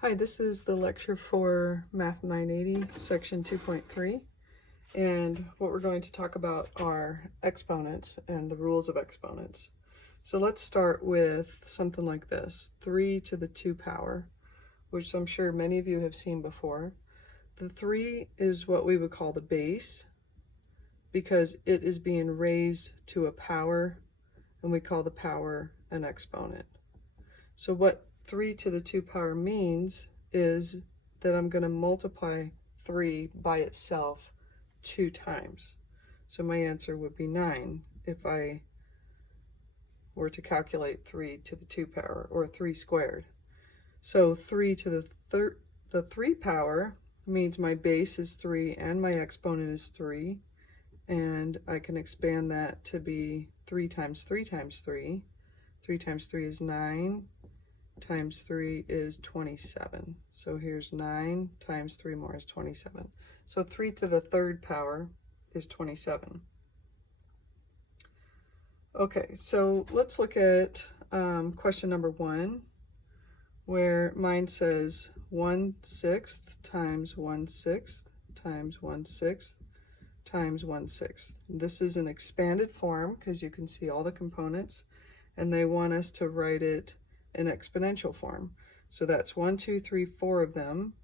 Hi, this is the lecture for Math 980, section 2.3, and what we're going to talk about are exponents and the rules of exponents. So let's start with something like this, 3 to the 2 power, which I'm sure many of you have seen before. The 3 is what we would call the base, because it is being raised to a power, and we call the power an exponent. So what 3 to the 2 power means is that I'm going to multiply 3 by itself 2 times. So my answer would be 9 if I were to calculate 3 to the 2 power, or 3 squared. So 3 to the 3 power means my base is 3 and my exponent is 3, and I can expand that to be 3 times 3 times 3. 3 times 3 is 9. Times 3 is 27. So here's 9 times 3 more is 27. So 3 to the 3rd power is 27. Okay, so let's look at question number 1, where mine says 1/6 times 1/6 times 1/6 times 1/6. This is an expanded form because you can see all the components, and they want us to write it in exponential form. So that's 1, 2, 3, 4 of them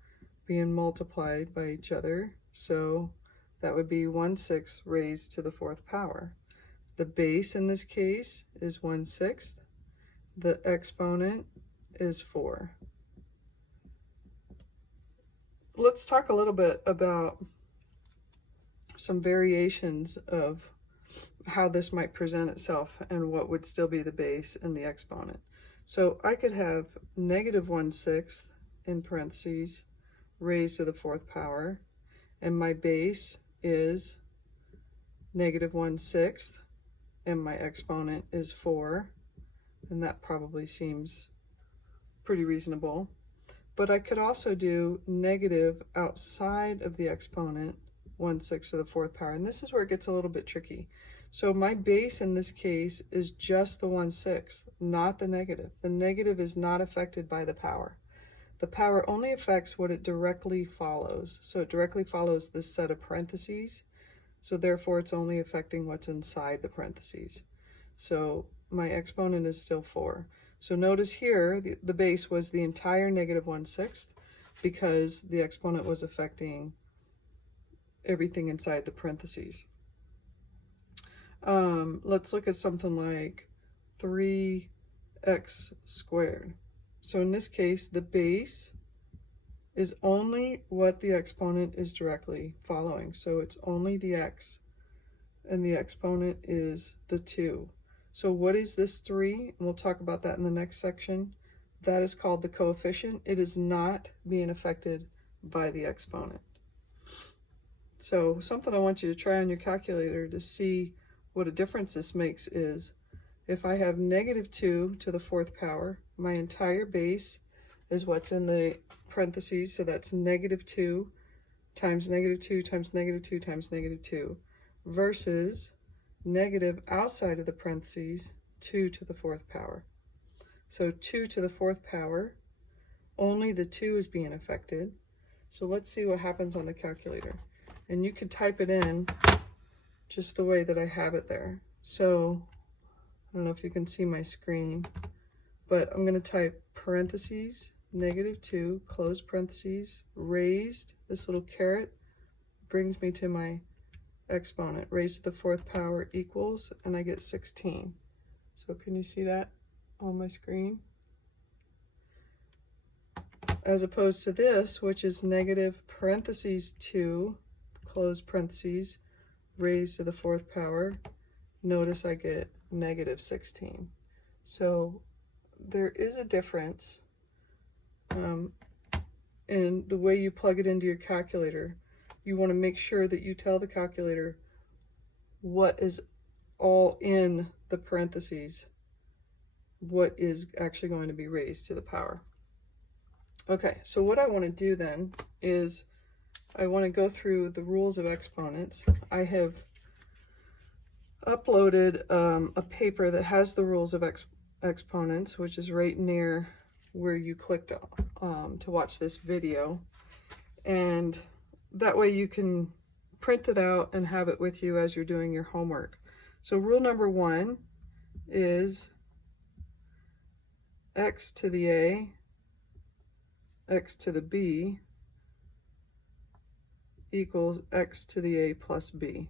being multiplied by each other. So that would be 1/6 raised to the 4th power. The base in this case is 1/6. The exponent is 4. Let's talk a little bit about some variations of how this might present itself and what would still be the base and the exponent. So I could have negative 1/6 in parentheses raised to the 4th power, and my base is negative 1/6, and my exponent is 4, and that probably seems pretty reasonable. But I could also do negative outside of the exponent 1/6 to the 4th power, and this is where it gets a little bit tricky. So my base in this case is just the 1/6, not the negative. The negative is not affected by the power. The power only affects what it directly follows. So it directly follows this set of parentheses. So therefore it's only affecting what's inside the parentheses. So my exponent is still 4. So notice here, the base was the entire negative 1/6 because the exponent was affecting everything inside the parentheses. Let's look at something like 3x squared. So in this case, the base is only what the exponent is directly following. So it's only the x, and the exponent is the 2. So what is this 3? And we'll talk about that in the next section. That is called the coefficient. It is not being affected by the exponent. So something I want you to try on your calculator to see what a difference this makes is, if I have negative 2 to the 4th power, my entire base is what's in the parentheses, so that's negative 2 times negative 2 times negative 2 times negative 2, versus negative outside of the parentheses, 2 to the 4th power. So 2 to the 4th power, only the 2 is being affected. So let's see what happens on the calculator. And you could type it in just the way that I have it there. So I don't know if you can see my screen, but I'm going to type parentheses, negative 2, close parentheses, raised, this little caret brings me to my exponent, raised to the 4th power equals, and I get 16. So can you see that on my screen? As opposed to this, which is negative parentheses 2, close parentheses, raised to the 4th power, notice I get negative 16. So there is a difference in the way you plug it into your calculator. You want to make sure that you tell the calculator what is all in the parentheses, what is actually going to be raised to the power. Okay, so what I want to do then is I want to go through the rules of exponents. I have uploaded a paper that has the rules of exponents, which is right near where you clicked to watch this video, and that way you can print it out and have it with you as you're doing your homework. So rule number 1 is x to the a, x to the b equals x to the a plus b.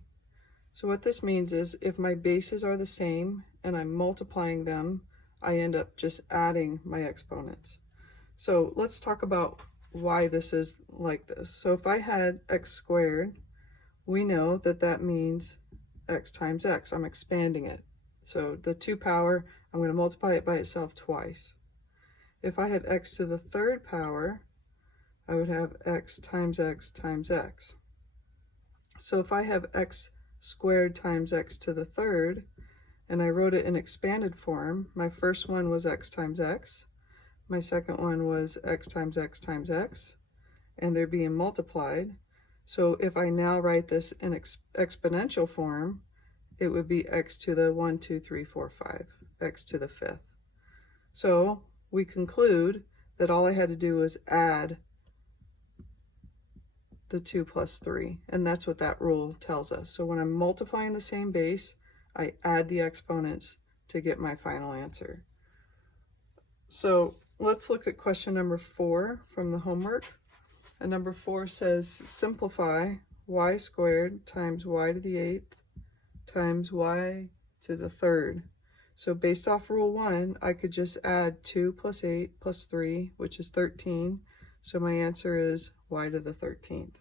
So what this means is if my bases are the same and I'm multiplying them, I end up just adding my exponents. So let's talk about why this is like this. So if I had x squared, we know that that means x times x. I'm expanding it. So the 2 power, I'm going to multiply it by itself twice. If I had x to the 3rd power, I would have x times x times x. So if I have x squared times x to the 3rd, and I wrote it in expanded form, my first one was x times x, my second one was x times x times x, and they're being multiplied. So if I now write this in exponential form, it would be x to the 1, 2, 3, 4, 5, x to the 5th. So we conclude that all I had to do was add the 2 plus 3, and that's what that rule tells us. So when I'm multiplying the same base, I add the exponents to get my final answer. So let's look at question number 4 from the homework. And number 4 says simplify y squared times y to the 8th times y to the 3rd. So based off rule 1, I could just add 2 plus 8 plus 3, which is 13. So my answer is y to the 13th.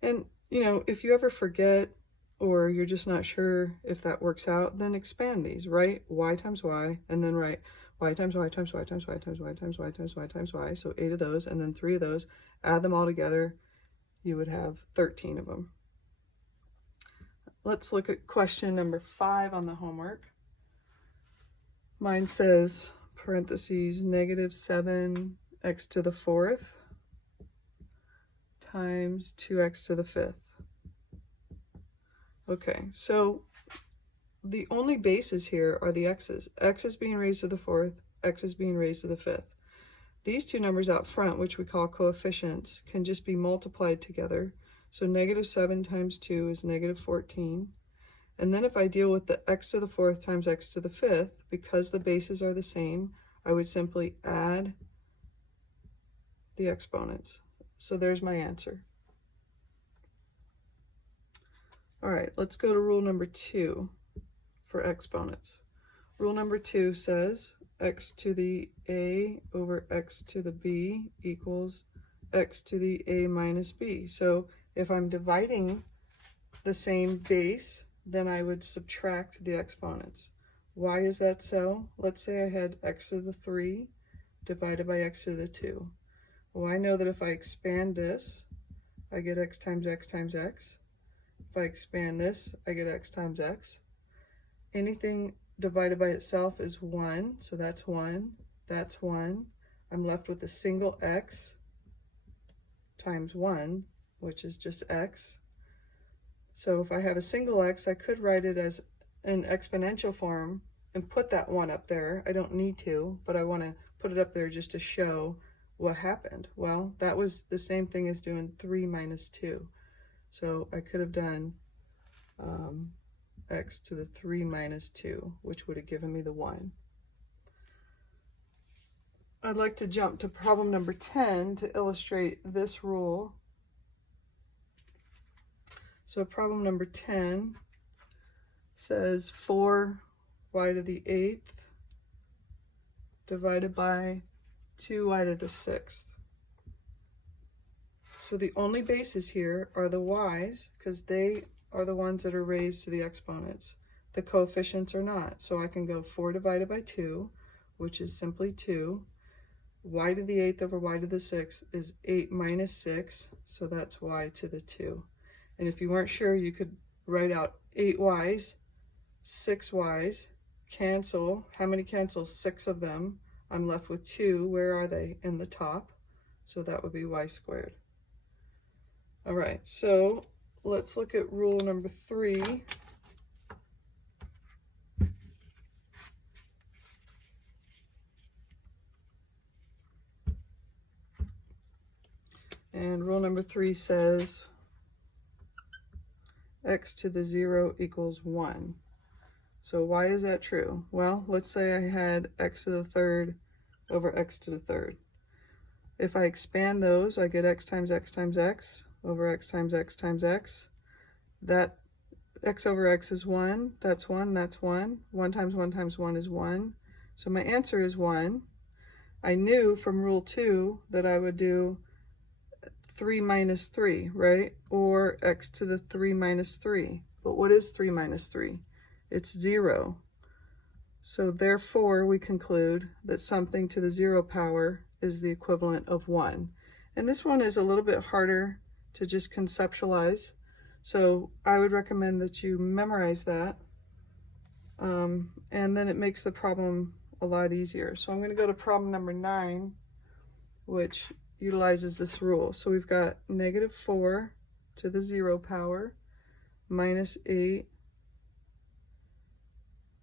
And, you know, if you ever forget or you're just not sure if that works out, then expand these. Write y times y, and then write y times y times y times y times y times y times y times y. So 8 of those, and then 3 of those. Add them all together. You would have 13 of them. Let's look at question number 5 on the homework. Mine says, parentheses, -7 x to the 4th times 2x to the 5th. Okay, so the only bases here are the x's. X is being raised to the 4th, x is being raised to the 5th. These two numbers out front, which we call coefficients, can just be multiplied together. So -7 times 2 is -14. And then if I deal with the x to the 4th times x to the 5th, because the bases are the same, I would simply add the exponents. So there's my answer. All right, let's go to rule number 2 for exponents. Rule number 2 says x to the a over x to the b equals x to the a minus b. So if I'm dividing the same base, then I would subtract the exponents. Why is that so? Let's say I had x to the 3 divided by x to the 2. Well, I know that if I expand this, I get x times x times x. If I expand this, I get x times x. Anything divided by itself is 1, so that's 1, that's 1. I'm left with a single x times 1, which is just x. So if I have a single x, I could write it as an exponential form and put that 1 up there. I don't need to, but I want to put it up there just to show what happened. Well, that was the same thing as doing 3 minus 2. So I could have done x to the 3 minus 2, which would have given me the 1. I'd like to jump to problem number 10 to illustrate this rule. So problem number 10 says 4y to the 8th divided by 2y to the 6th. So the only bases here are the y's, because they are the ones that are raised to the exponents. The coefficients are not. So I can go 4 divided by 2, which is simply 2. Y to the 8th over y to the 6th is 8 minus 6, so that's y to the 2. And if you weren't sure, you could write out 8 y's, 6 y's, cancel. How many cancels? 6 of them. I'm left with 2. Where are they? In the top. So that would be y squared. All right, so let's look at rule number 3. And rule number 3 says x to the 0 equals 1. So why is that true? Well, let's say I had x to the third over x to the third. If I expand those, I get x times x times x over x times x times x. That x over x is 1. That's 1. That's 1. 1 times 1 times 1 is 1. So my answer is 1. I knew from rule 2 that I would do 3 minus 3, right? Or x to the 3 minus 3. But what is 3 minus 3? It's 0. So therefore, we conclude that something to the 0 power is the equivalent of 1. And this one is a little bit harder to just conceptualize. So I would recommend that you memorize that. And then it makes the problem a lot easier. So I'm going to go to problem number 9, which utilizes this rule. So we've got negative 4 to the 0 power minus 8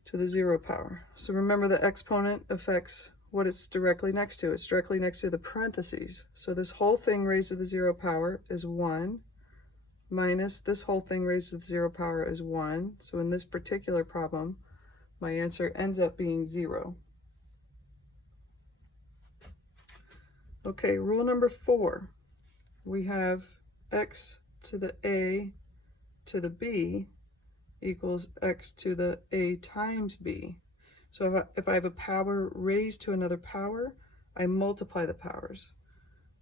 to the 0 power. So remember, the exponent affects what it's directly next to. It's directly next to the parentheses. So this whole thing raised to the 0 power is 1 minus this whole thing raised to the 0 power is 1. So in this particular problem, my answer ends up being 0. Okay, rule number 4. We have x to the a to the b equals x to the a times b. So if I have a power raised to another power, I multiply the powers.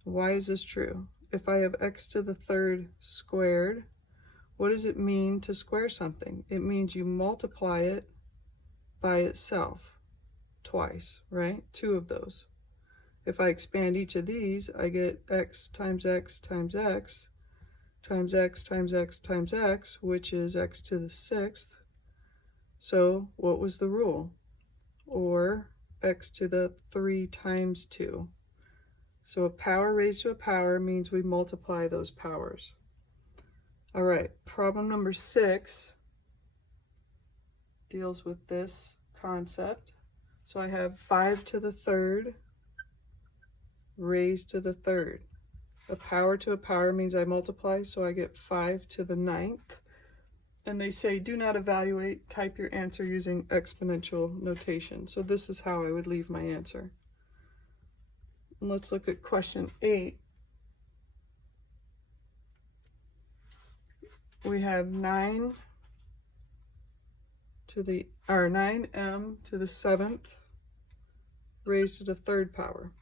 Why is this true? If I have x to the third squared, what does it mean to square something? It means you multiply it by itself twice, right? 2 of those. If I expand each of these, I get x times x times x times x times x times x, which is x to the 6th. So what was the rule? Or x to the 3 times 2. So a power raised to a power means we multiply those powers. All right, problem number 6 deals with this concept. So I have 5 to the 3rd raised to the 3rd. A power to a power means I multiply, so I get 5 to the 9th. And they say do not evaluate, type your answer using exponential notation. So this is how I would leave my answer. And let's look at question 8. We have 9m to the 7th raised to the 3rd power.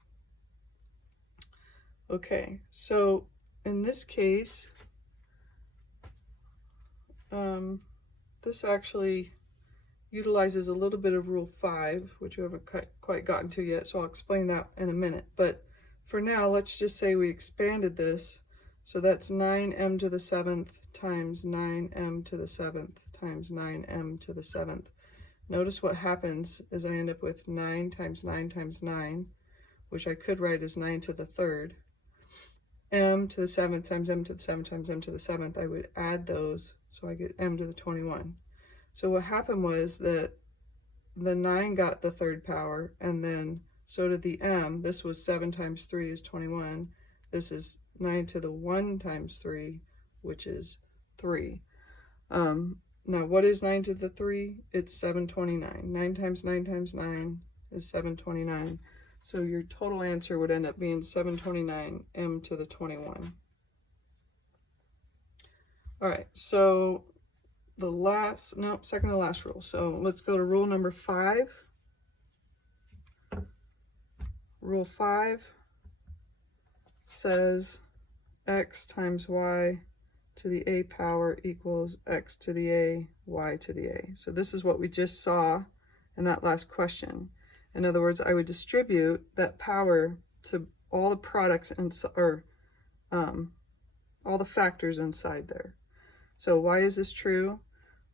Okay, so in this case, this actually utilizes a little bit of rule 5, which we haven't quite gotten to yet, so I'll explain that in a minute. But for now, let's just say we expanded this. So that's 9m to the 7th times 9m to the 7th times 9m to the 7th. Notice what happens is I end up with 9 times 9 times 9, which I could write as 9 to the 3rd. M to the 7th times m to the 7th times m to the 7th. I would add those, so I get m to the 21. So what happened was that the 9 got the 3rd power, and then so did the m. This was 7 times 3 is 21. This is 9 to the 1 times 3, which is 3. Now, what is 9 to the 3? It's 729. 9 times 9 times 9 is 729. So your total answer would end up being 729 m to the 21. All right, so second to last rule. So let's go to rule number 5. Rule 5 says x times y to the a power equals x to the a, y to the a. So this is what we just saw in that last question. In other words, I would distribute that power to all the products all the factors inside there. So why is this true?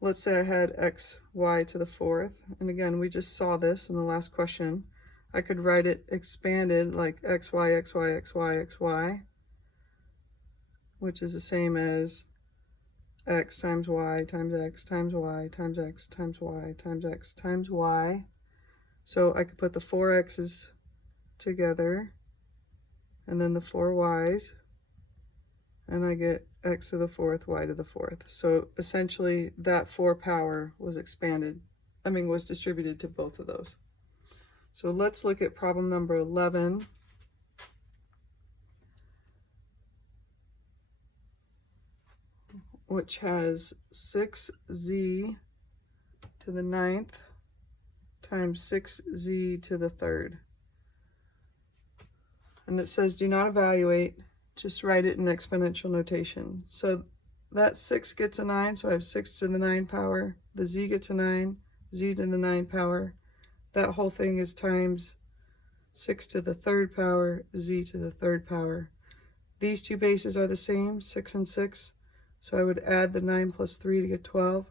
Let's say I had x, y to the 4th. And again, we just saw this in the last question. I could write it expanded like x, y, x, y, x, y, x, y, which is the same as x times y times x times y times x times y times x times y. So I could put the 4 x's together and then the 4 y's, and I get x to the fourth, y to the fourth. So essentially that 4 power was was distributed to both of those. So let's look at problem number 11. Which has 6z to the 9th times 6z to the 3rd. And it says do not evaluate, just write it in exponential notation. So that 6 gets a 9, so I have 6 to the 9 power. The z gets a 9, z to the 9 power. That whole thing is times 6 to the 3rd power, z to the 3rd power. These two bases are the same, 6 and 6. So I would add the 9 plus 3 to get 12.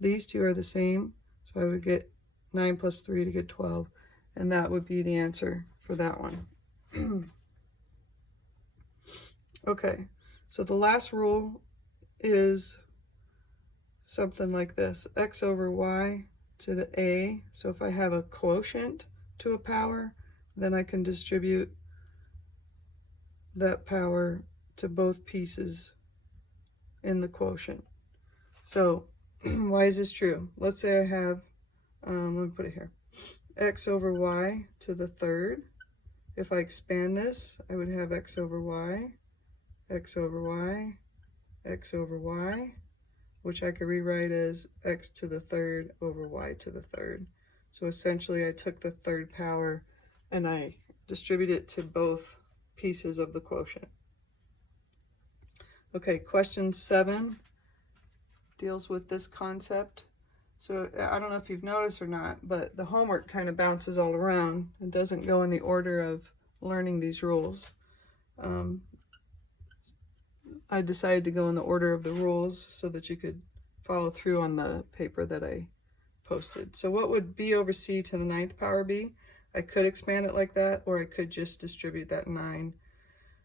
These two are the same, so I would get 9 plus 3 to get 12. And that would be the answer for that one. Okay, so the last rule is something like this. X over y to the a. So if I have a quotient to a power, then I can distribute that power to both pieces in the quotient. So why is this true? Let's say I have, let me put it here, x over y to the 3rd. If I expand this, I would have x over y, x over y, x over y, which I could rewrite as x to the 3rd over y to the 3rd. So essentially I took the 3rd power and I distribute it to both pieces of the quotient. Okay, question 7 deals with this concept. So I don't know if you've noticed or not, but the homework kind of bounces all around. It doesn't go in the order of learning these rules. I decided to go in the order of the rules so that you could follow through on the paper that I posted. So what would b over c to the 9th power be? I could expand it like that, or I could just distribute that 9.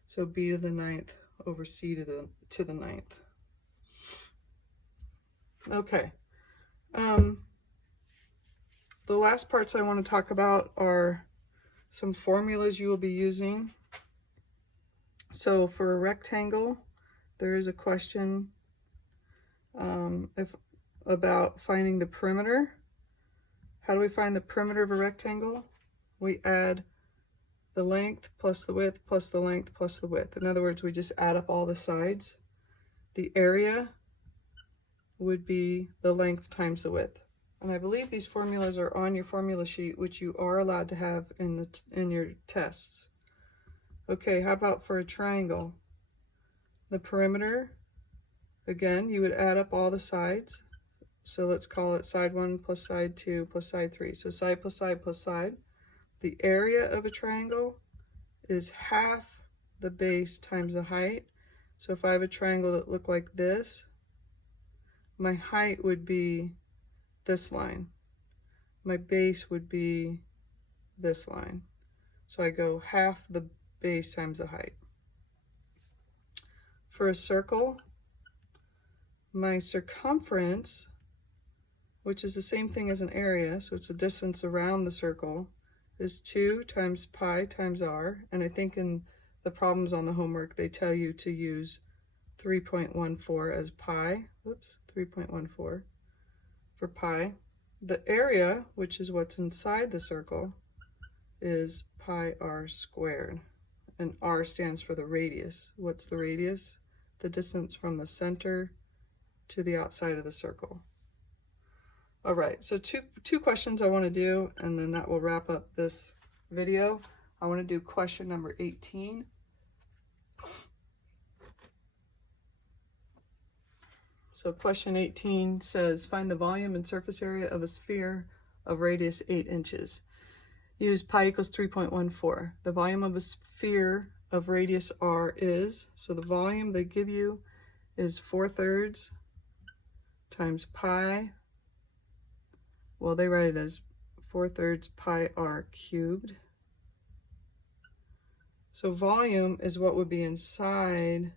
So b to the 9th over c to the 9th. Okay. The last parts I want to talk about are some formulas you will be using. So for a rectangle, there is a question about finding the perimeter. How do we find the perimeter of a rectangle? We add the length plus the width plus the length plus the width. In other words, we just add up all the sides. The area would be the length times the width. And I believe these formulas are on your formula sheet, which you are allowed to have in your tests. Okay, how about for a triangle? The perimeter, again, you would add up all the sides. So let's call it side 1 plus side 2 plus side 3. So side plus side plus side. The area of a triangle is half the base times the height. So if I have a triangle that looked like this, my height would be this line. My base would be this line. So I go half the base times the height. For a circle, my circumference, which is the same thing as an area, so it's the distance around the circle, is 2 times pi times r. And I think in the problems on the homework, they tell you to use 3.14 as pi. Whoops, 3.14 for pi. The area, which is what's inside the circle, is pi r squared. And r stands for the radius. What's the radius? The distance from the center to the outside of the circle. All right, so two questions I want to do, and then that will wrap up this video. I want to do question number 18. So question 18 says, find the volume and surface area of a sphere of radius 8 inches. Use pi equals 3.14. The volume of a sphere of radius r is, so the volume they give you is 4/3 times pi. Well, they write it as 4/3 pi r cubed. So volume is what would be inside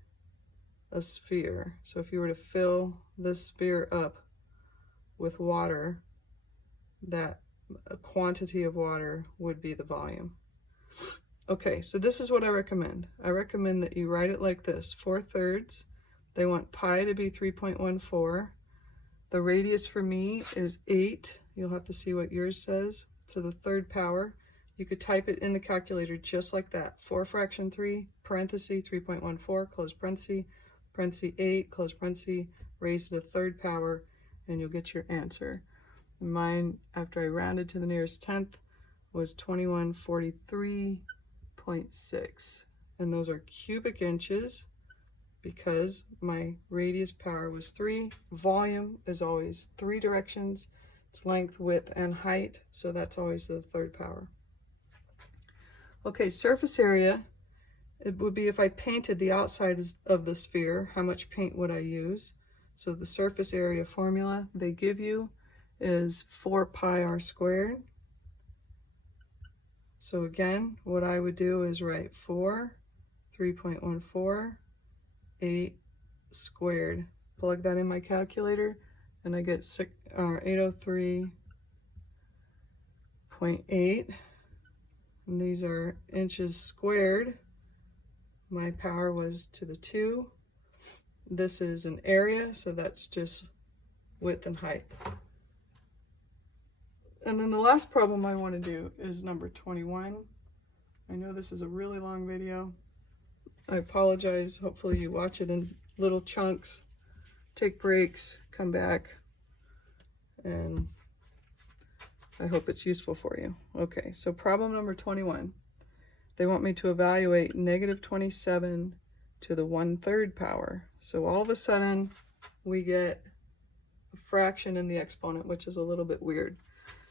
a sphere. So if you were to fill this sphere up with water, that a quantity of water would be the volume. Okay, so this is what I recommend. I recommend that you write it like this: 4/3. They want pi to be 3.14. The radius for me is 8. You'll have to see what yours says. To the third power. You could type it in the calculator just like that. 4 fraction 3, parenthesis, 3.14, close parenthesis, parenthesis 8, close parenthesis, raised to the third power, and you'll get your answer. And mine, after I rounded to the nearest tenth, was 2143.6. And those are cubic inches because my radius power was 3. Volume is always 3 directions. It's length, width, and height, so that's always the third power. Okay, surface area, it would be if I painted the outside of the sphere, how much paint would I use? So the surface area formula they give you is 4 pi r squared. So again, what I would do is write 4, 3.14, 8 squared. Plug that in my calculator, and I get 803.8. And these are inches squared. My power was to the 2. This is an area, so that's just width and height. And then the last problem I want to do is number 21. I know this is a really long video. I apologize. Hopefully you watch it in little chunks. Take breaks, come back, and I hope it's useful for you. Okay, so problem number 21. They want me to evaluate -27 to the 1/3 power. So all of a sudden, we get a fraction in the exponent, which is a little bit weird.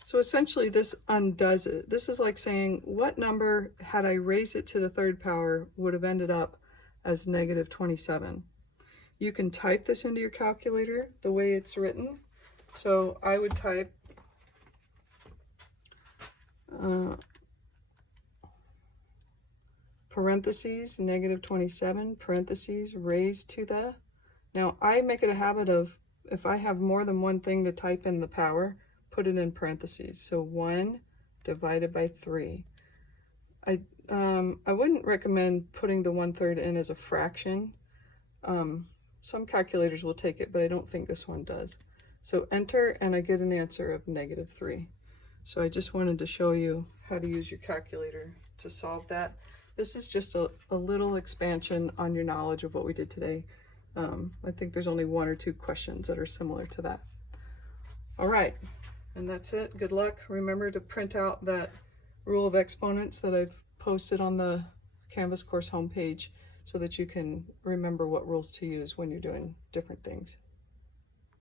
So essentially, this undoes it. This is like saying, what number, had I raised it to the third power, would have ended up as -27? You can type this into your calculator the way it's written. So I would type parentheses, -27, parentheses, raised to the. Now, I make it a habit of, if I have more than one thing to type in the power, put it in parentheses. So 1 divided by 3. I wouldn't recommend putting the 1/3 in as a fraction. Some calculators will take it, but I don't think this one does. So enter, and I get an answer of -3. So I just wanted to show you how to use your calculator to solve that. This is just a little expansion on your knowledge of what we did today. I think there's only 1 or 2 questions that are similar to that. All right, and that's it. Good luck. Remember to print out that rule of exponents that I've posted on the Canvas course homepage so that you can remember what rules to use when you're doing different things.